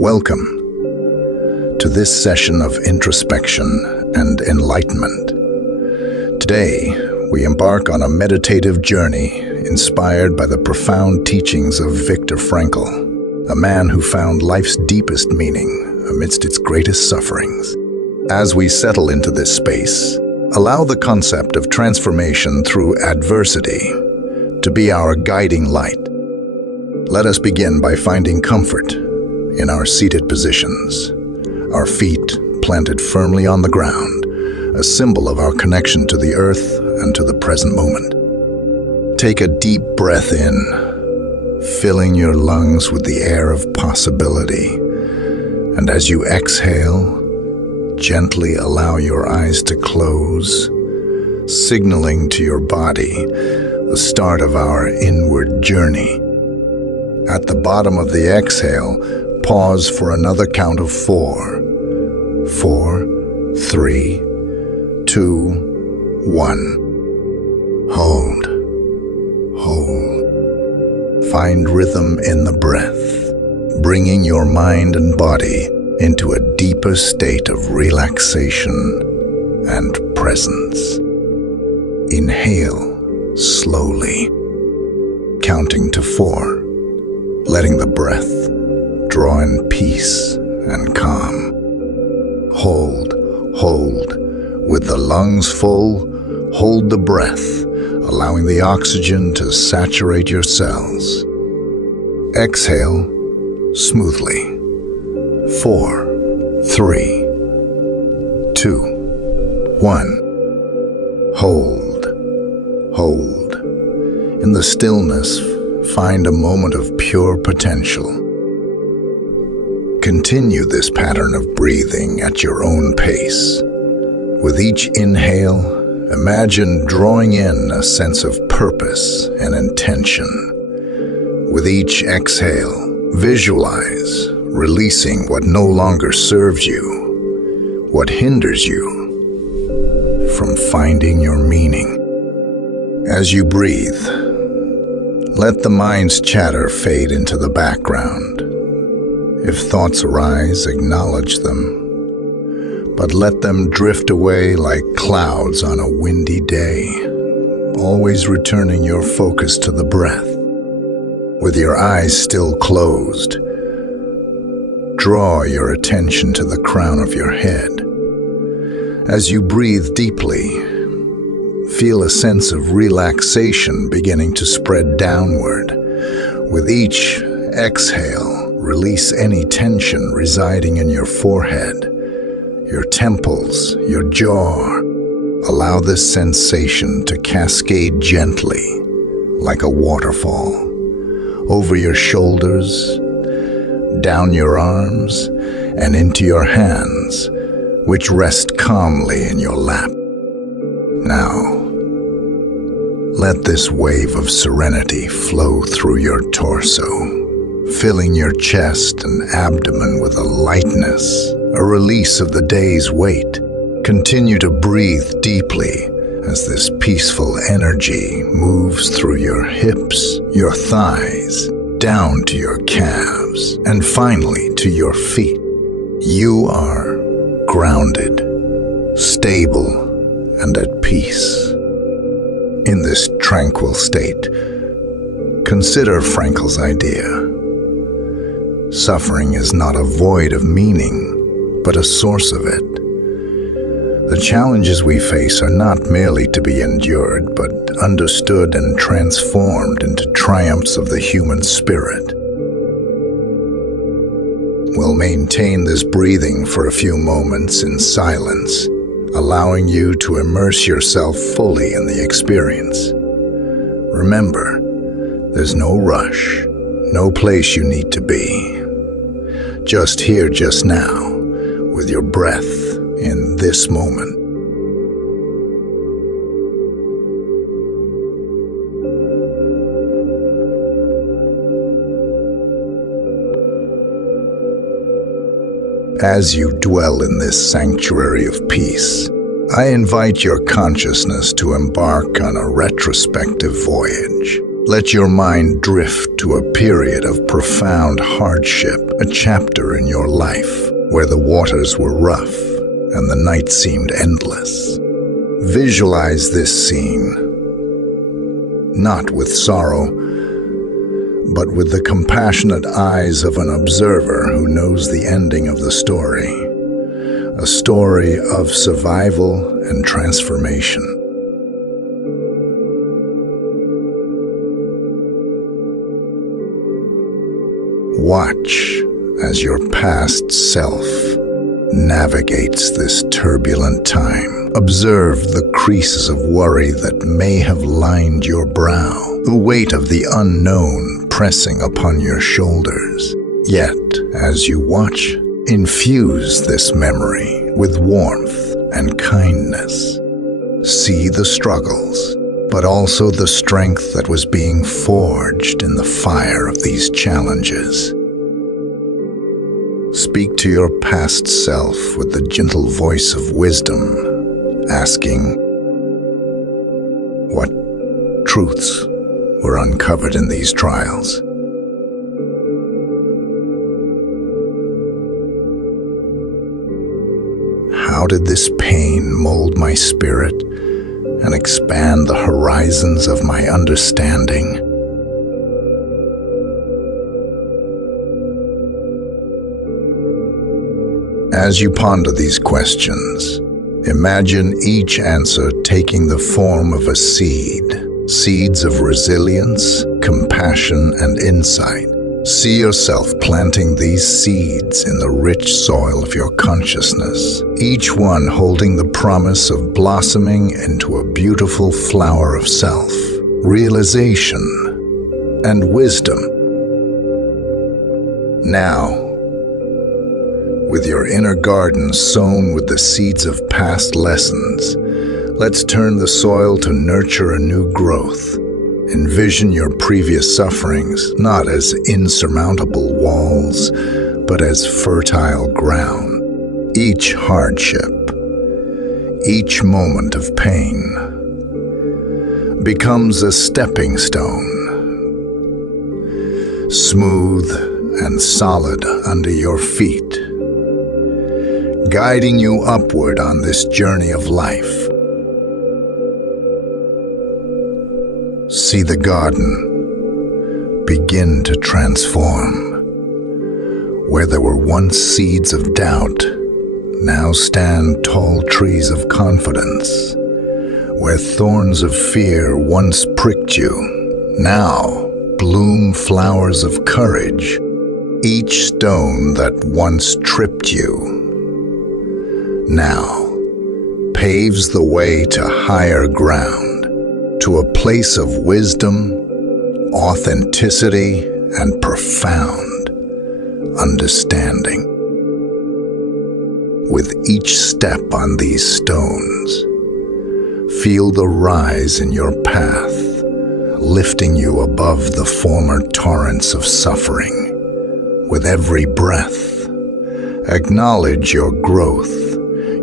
Welcome to this session of introspection and enlightenment. Today, we embark on a meditative journey inspired by the profound teachings of Viktor Frankl, a man who found life's deepest meaning amidst its greatest sufferings. As we settle into this space, allow the concept of transformation through adversity to be our guiding light. Let us begin by finding comfort in our seated positions, our feet planted firmly on the ground, a symbol of our connection to the earth and to the present moment. Take a deep breath in, filling your lungs with the air of possibility. And as you exhale, gently allow your eyes to close, signaling to your body the start of our inward journey. At the bottom of the exhale, pause for another count of 4. 4, 3, 2, 1. Hold. Find rhythm in the breath, bringing your mind and body into a deeper state of relaxation and presence. Inhale slowly, counting to 4, letting the breath draw in peace and calm. Hold. With the lungs full, hold the breath, allowing the oxygen to saturate your cells. Exhale smoothly. 4, 3, 2, 1. Hold. In the stillness, find a moment of pure potential. Continue this pattern of breathing at your own pace. With each inhale, imagine drawing in a sense of purpose and intention. With each exhale, visualize releasing what no longer serves you, what hinders you from finding your meaning. As you breathe, let the mind's chatter fade into the background. If thoughts arise, acknowledge them, but let them drift away like clouds on a windy day, always returning your focus to the breath. With your eyes still closed, draw your attention to the crown of your head. As you breathe deeply, feel a sense of relaxation beginning to spread downward. With each exhale, release any tension residing in your forehead, your temples, your jaw. Allow this sensation to cascade gently, like a waterfall, over your shoulders, down your arms, and into your hands, which rest calmly in your lap. Now, let this wave of serenity flow through your torso, filling your chest and abdomen with a lightness, a release of the day's weight. Continue to breathe deeply as this peaceful energy moves through your hips, your thighs, down to your calves, and finally to your feet. You are grounded, stable, and at peace. In this tranquil state, consider Frankl's idea. Suffering is not a void of meaning, but a source of it. The challenges we face are not merely to be endured, but understood and transformed into triumphs of the human spirit. We'll maintain this breathing for a few moments in silence, allowing you to immerse yourself fully in the experience. Remember, there's no rush, no place you need to be. Just here, just now, with your breath in this moment. As you dwell in this sanctuary of peace, I invite your consciousness to embark on a retrospective voyage. Let your mind drift to a period of profound hardship, a chapter in your life where the waters were rough and the night seemed endless. Visualize this scene, not with sorrow, but with the compassionate eyes of an observer who knows the ending of the story, a story of survival and transformation. Watch as your past self navigates this turbulent time. Observe the creases of worry that may have lined your brow, the weight of the unknown pressing upon your shoulders. Yet, as you watch, infuse this memory with warmth and kindness. See the struggles, but also the strength that was being forged in the fire of these challenges. Speak to your past self with the gentle voice of wisdom, asking, what truths were uncovered in these trials? How did this pain mold my spirit and expand the horizons of my understanding? As you ponder these questions, imagine each answer taking the form of a seed, seeds of resilience, compassion, and insight. See yourself planting these seeds in the rich soil of your consciousness, each one holding the promise of blossoming into a beautiful flower of self, realization, and wisdom. Now, with your inner garden sown with the seeds of past lessons, let's turn the soil to nurture a new growth. Envision your previous sufferings not as insurmountable walls, but as fertile ground. Each hardship, each moment of pain, becomes a stepping stone, smooth and solid under your feet, guiding you upward on this journey of life. See the garden begin to transform. Where there were once seeds of doubt, now stand tall trees of confidence. Where thorns of fear once pricked you, now bloom flowers of courage. Each stone that once tripped you now paves the way to higher ground, to a place of wisdom, authenticity, and profound understanding. With each step on these stones, feel the rise in your path, lifting you above the former torrents of suffering. With every breath, acknowledge your growth,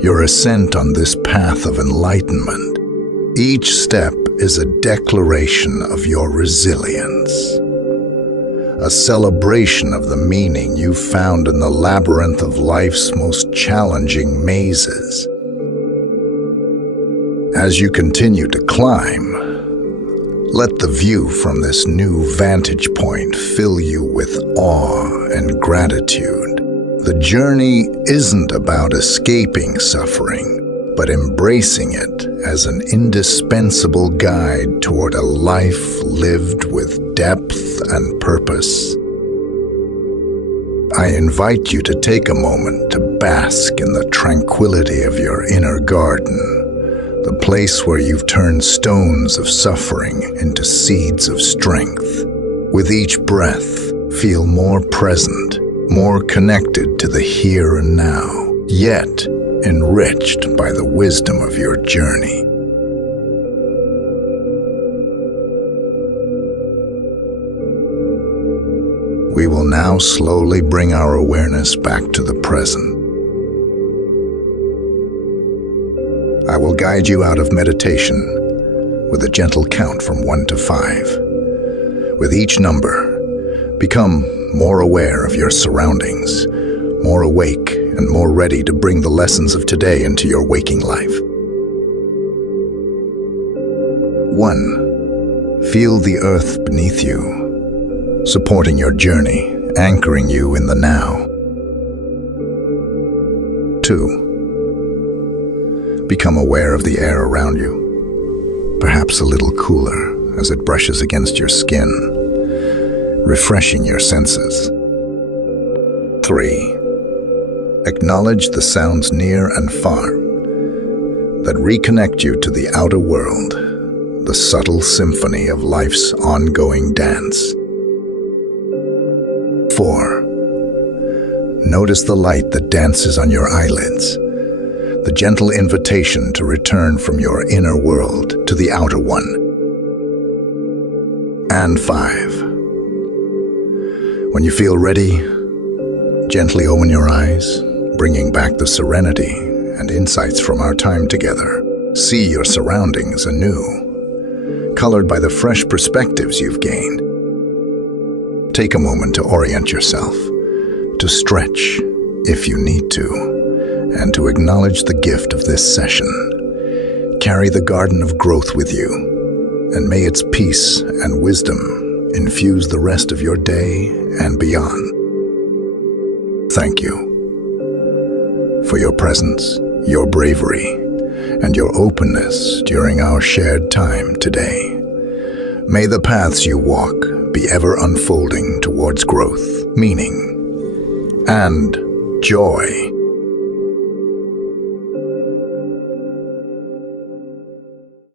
your ascent on this path of enlightenment. Each step is a declaration of your resilience, a celebration of the meaning you found in the labyrinth of life's most challenging mazes. As you continue to climb, let the view from this new vantage point fill you with awe and gratitude. The journey isn't about escaping suffering, but embracing it as an indispensable guide toward a life lived with depth and purpose. I invite you to take a moment to bask in the tranquility of your inner garden, the place where you've turned stones of suffering into seeds of strength. With each breath, feel more present, more connected to the here and now, yet enriched by the wisdom of your journey. We will now slowly bring our awareness back to the present. I will guide you out of meditation with a gentle count from 1 to 5. With each number, become more aware of your surroundings, more awake and more ready to bring the lessons of today into your waking life. 1. Feel the earth beneath you, supporting your journey, anchoring you in the now. 2. Become aware of the air around you, perhaps a little cooler as it brushes against your skin, refreshing your senses. 3. Acknowledge the sounds near and far that reconnect you to the outer world, the subtle symphony of life's ongoing dance. 4. Notice the light that dances on your eyelids, the gentle invitation to return from your inner world to the outer one. And 5. When you feel ready, gently open your eyes, bringing back the serenity and insights from our time together. See your surroundings anew, colored by the fresh perspectives you've gained. Take a moment to orient yourself, to stretch if you need to, and to acknowledge the gift of this session. Carry the garden of growth with you, and may its peace and wisdom infuse the rest of your day and beyond. Thank you for your presence, your bravery, and your openness during our shared time today. May the paths you walk be ever unfolding towards growth, meaning, and joy.